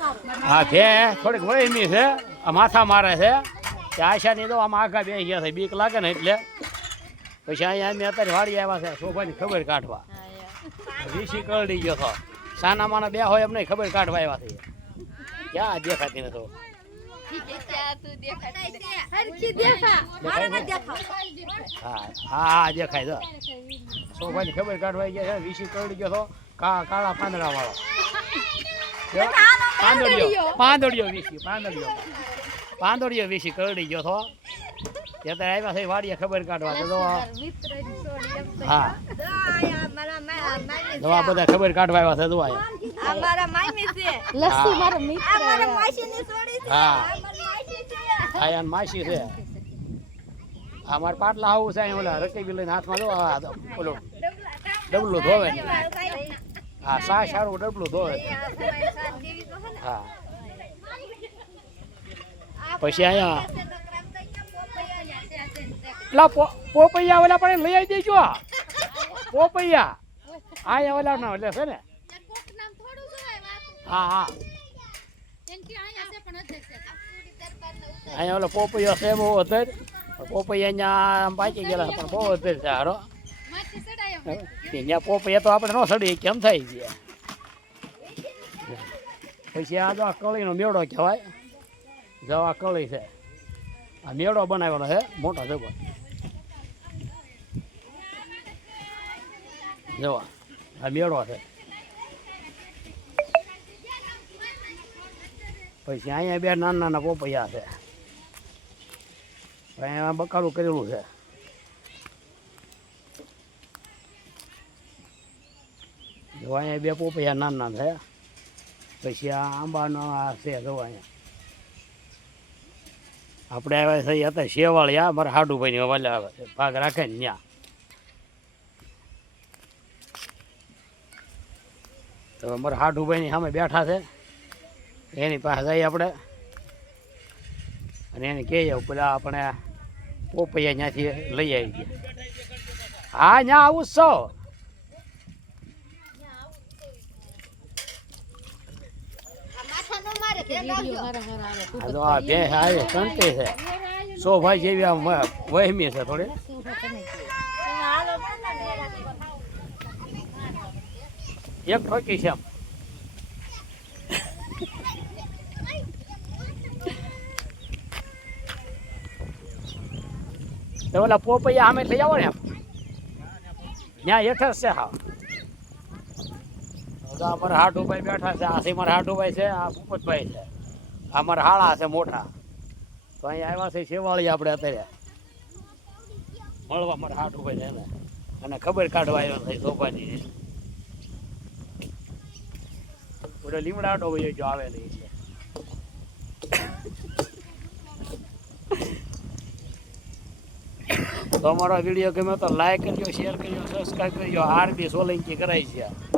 હા ભે થોડીક વહીમી છે આ માથા મારે છે કે આશાની તો આમાં આગા બે ગયા છે બીક લાગે ને એટલે પછી અહીંયા અમે અત્યારે વાડી આવ્યા છે શોભાની ખબર કાઢવા વીસી કરડી ગયો તો સાના માના બે હોય એમ નહીં ખબર કાઢવા આવ્યા છે ક્યાં દેખાતી નતો હા હા દેખાય તો શોભાની ખબર કાઢવા ગયા છે વીસી કરડી ગયો તો કાળા પાંદડા વાળો પાંદડીયો વીસી કરડી ગયો તો ત્યારે આવ્યા છે વાડીએ ખબર કાઢવા તો હા દવા બધા ખબર કાઢવા આવ્યા છે દવા હા માસી છે અમારે પાટલા આવું છે ઓલા રકેબી લઈને હાથમાં દો ઓલો ડબલું ધોવે હા સારું ડબલું ધોવે હા પછી અહીંયા પેલા પોપૈયા ઓલા પણ લઈ આવી દેજો પોપૈયા અહીંયા ઓલા ના એટલે છે ને હા હા અહીંયા ઓલો પોપૈયો છે બહુ અધર પોપૈયા અહીંયા પાકી ગયેલા પણ બહુ અધર છે હારો ત્યાં પોપૈયા તો આપણે ન સડી કેમ થાય છે પછી આ જો કળીનો મેળો કહેવાય જવા કળી છે આ મેળો બનાવેલો છે મોટો જબર જવા આ મેળો છે પછી અહીંયા બે નાના નાના પોપૈયા છે અહીંયા બકાલું કરેલું છે જો અહીંયા બે પોપૈયા નાના છે પછી આ આંબાનો આ છે જો અહીંયા આપણે આવ્યા છે અત્યારે શેવાળિયા મારા હાડુભાઈની વાલે આવે છે ભાગ રાખે ને ત્યાં તો મારા હાડુભાઈની સામે બેઠા છે એની પાસે જઈએ આપણે અને એને કહીએ પેલા આપણે પોપૈયા ત્યાંથી લઈ આવી ગયા હા ત્યાં આવું જ છો બે આવે કંટી છે શોભાઈ જેવી આમ વહેમી છે થોડી એક ઠોકી છે આમ તો ઓલા પોપૈયા અમે લઈ આવો ને એમ ત્યાં હેઠ જ છે હા અમારા હાટુભાઈ બેઠા છે આ મારા હાટુભાઈ છે આ ભૂપતભાઈ છે આ મારા હાળા છે મોટા તો અહીંયા આવ્યા છે શેવાળી આપણે અત્યારે મળવા મારા હાટુભાઈ એને અને ખબર કાઢવા આવ્યા છે શોભાની બધો લીમડાટો ભાઈ જો આવે નહીં તો અમારો વિડીયો ગમે તો લાઈક કરજો શેર કરજો સબસ્ક્રાઈબ કરજો RB સોલંકી કરાય છે